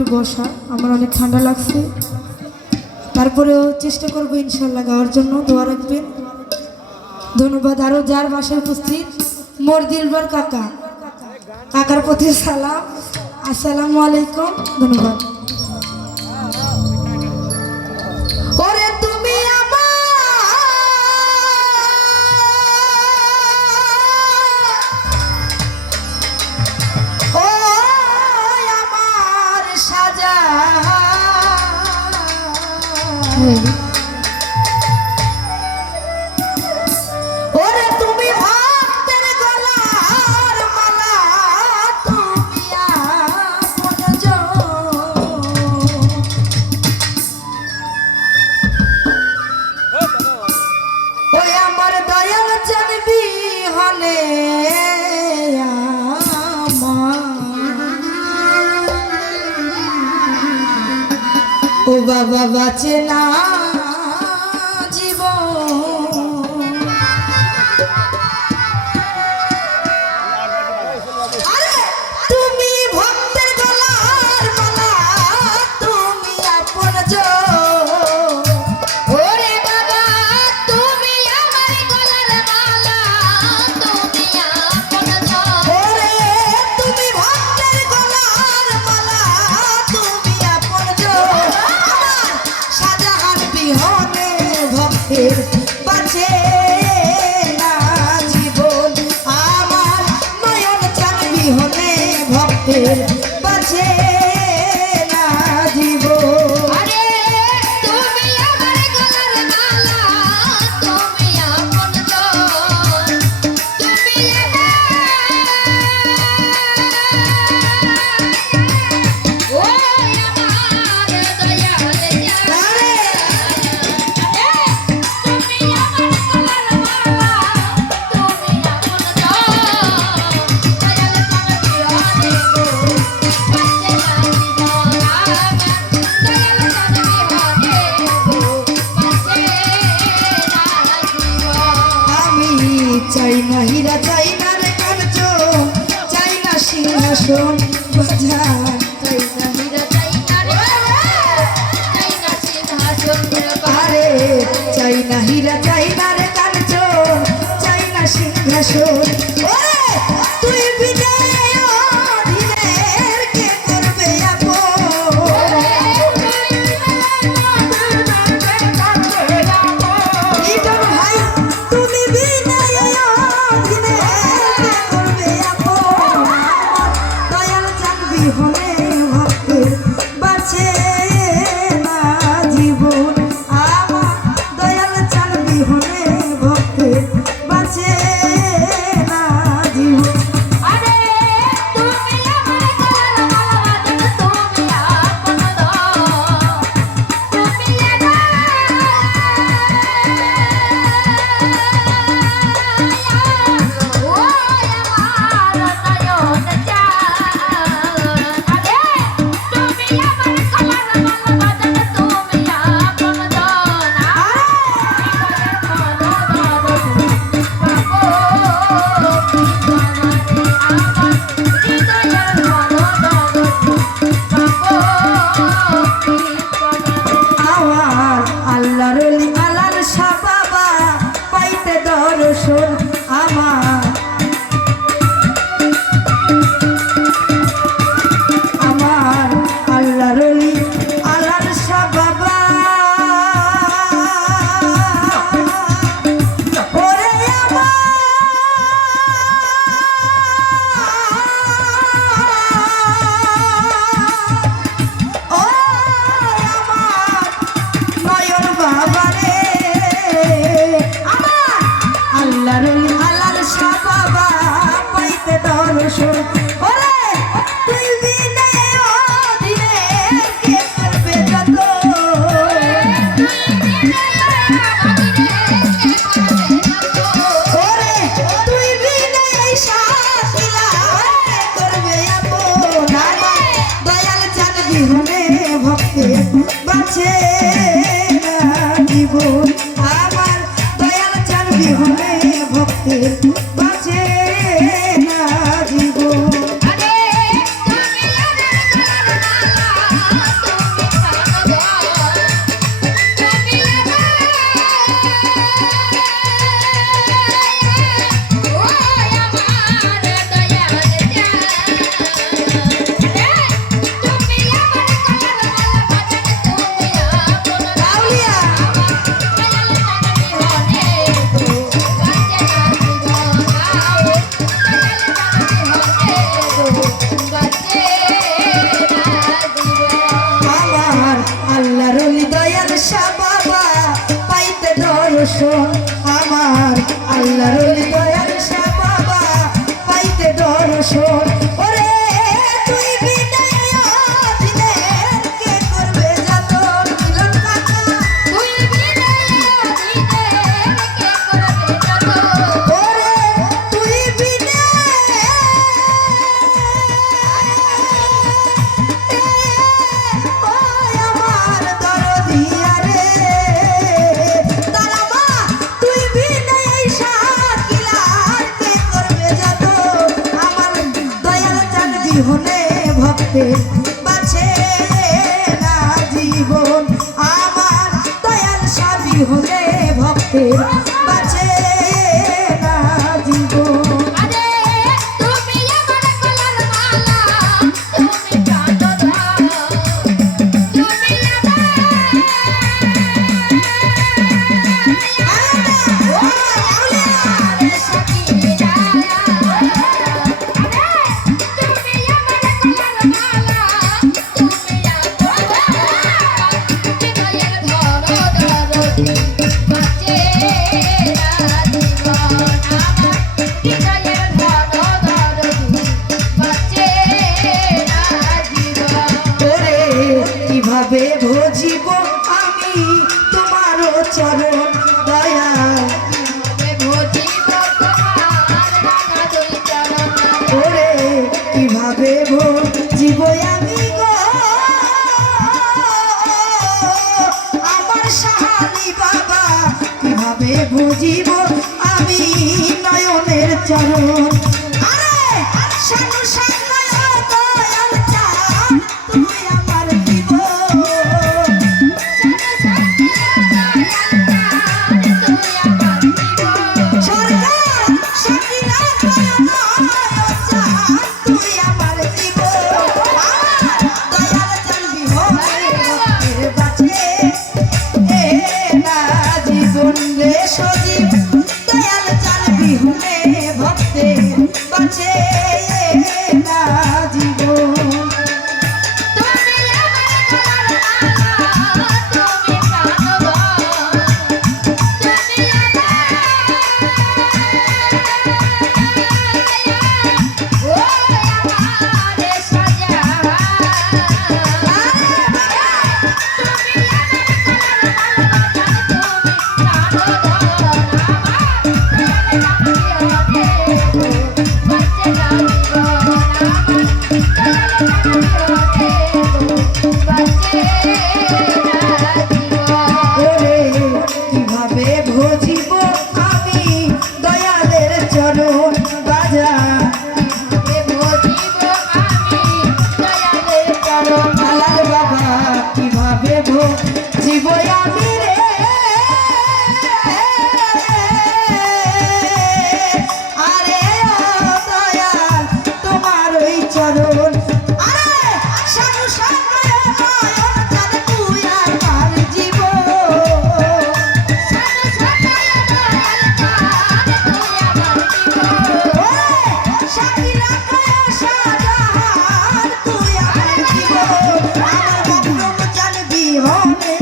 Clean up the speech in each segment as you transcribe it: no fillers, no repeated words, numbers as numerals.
একটু বসা, আমার অনেক ঠান্ডা লাগছে। তারপরেও চেষ্টা করবো ইনশাল্লাহ গাওয়ার জন্য, দোয়া রাখবেন। ধন্যবাদ। আরো যার বাসায় উপস্থিত মোর দিলবার কাকা, কাকার প্রতি সালাম, আসসালামু আলাইকুম, ধন্যবাদ। ওরে তুমি আমার সাজা, ওরে তুমি ভক্তের গলার মালা, তুমি আপন জন। ওই আমার দয়াল জানবি হলে ও বাবা বাঁচে না বাঁচে না জীবন, আমার নয়ন চাঁদবি হলে ভক্তের বাঁচে না জীবন। চাই না হীরা, চাই না রে কাঞ্চন, চাই না সিংহাসন বাজার, চাই না হীরা, চাই না রে, চাই না সিংহাসন, আরে চাই না হীরা, চাই না রে কাঞ্চন, চাই না সিংহাসন। তুই বিদায় অধীনের কে করবে আপন, ইটন ভাই তুমি বিদায় হলে ভক্তের বাঁচে না জীবন, আমার দয়াল চাঁদবি হলে ভক্তের বাঁচে না জীবন। বাঁচে না জীবন, আমার দয়াল চাঁদবি হলে ভক্তের বাঁচে না জীবন। আল্লাহর ওলি দয়াল শাহ বাবা পাইতে দর্শন ওরে তুই বিনা দিনে কে করবে যতন মিলন কাকা তুই বিনা দিনে কে করবে যতন ওরে তুই বিনা ওই আমার দরদিয়া রে তারামা তুই বিনা এই শাকিলার কে করবে যতন আমার দয়াল চাঁদ বিহনে ভক্তের বাঁচে না জীবন আমার দয়াল শাহ বিহনে ভক্তের বাঁচে না জীবন আরে তুমি আমার গলার মালা তুমি প্রাণধন তুমি আমার সাকিরা তুমি আমার গলার মালা তুমি আমার হৃদয়ের ধরধর বাঁচে না জীবন আমার হৃদয়ের ধরধর বাঁচে না জীবন ওরে কিভাবে ভজিব আমি তোমারও চরণ দয়া ভজিব তোমার রাঙা দুই চরণ ওরে কিভাবে ভজিব আমি গো আমার সাহালি বাবা কিভাবে ভজিব আমি নয়নের চরণ আরে শানু শানু দয়াল চাঁদ তুই আমার জীবন সরকার শাকিলা তুই আমার জীবন দয়াল জানবি হবে বাঁচে এ না জীবন রে সজীব দয়াল জানবি হুনে ভক্তে বাঁচে না জীবন তুমি আমার গলার মালা তুমি প্রাণধন তুমি ও আমার সাজা তুমি ওরে কিভাবে ভজিব আমি দয়ালের চরণ বাজা আলাল বাবা কিভাবে ভজিব আমি রে আরে ও দয়াল তোমার ওই চরণ আরে শানু শানু নয়ন চাঁদ তুই আমার জীবন শাকিলা শাহজাহান তুই আমার জীবন আমার মকরম জানবি হনে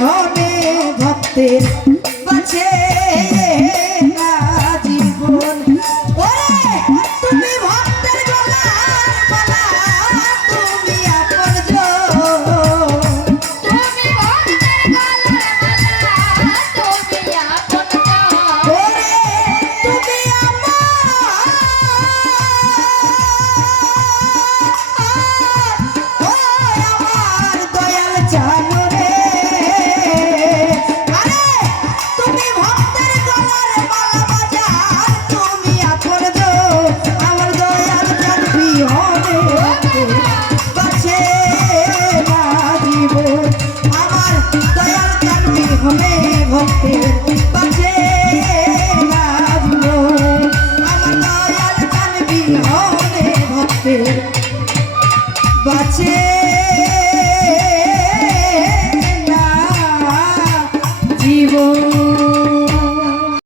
বিহনে ভক্তের বাঁচে না জীবন। ওরে তুমি ভক্তের গলার মালা, তুমি আপনজন। তুমি ভক্তের গলার মালা, তুমি আপনজন। ওরে তুমি আমার দয়াল জানো রে। আরে তুমি ভক্তের গলার মালা বাজার, তুমি আপনজন। আমার দয়াল জান বিহনে ভক্তের বাঁচে না জীবন। আমার দয়াল জান বিহনে ভক্তের বাঁচে না জীবন। আমার দয়াল জান বিহনে ভক্তের বাঁচে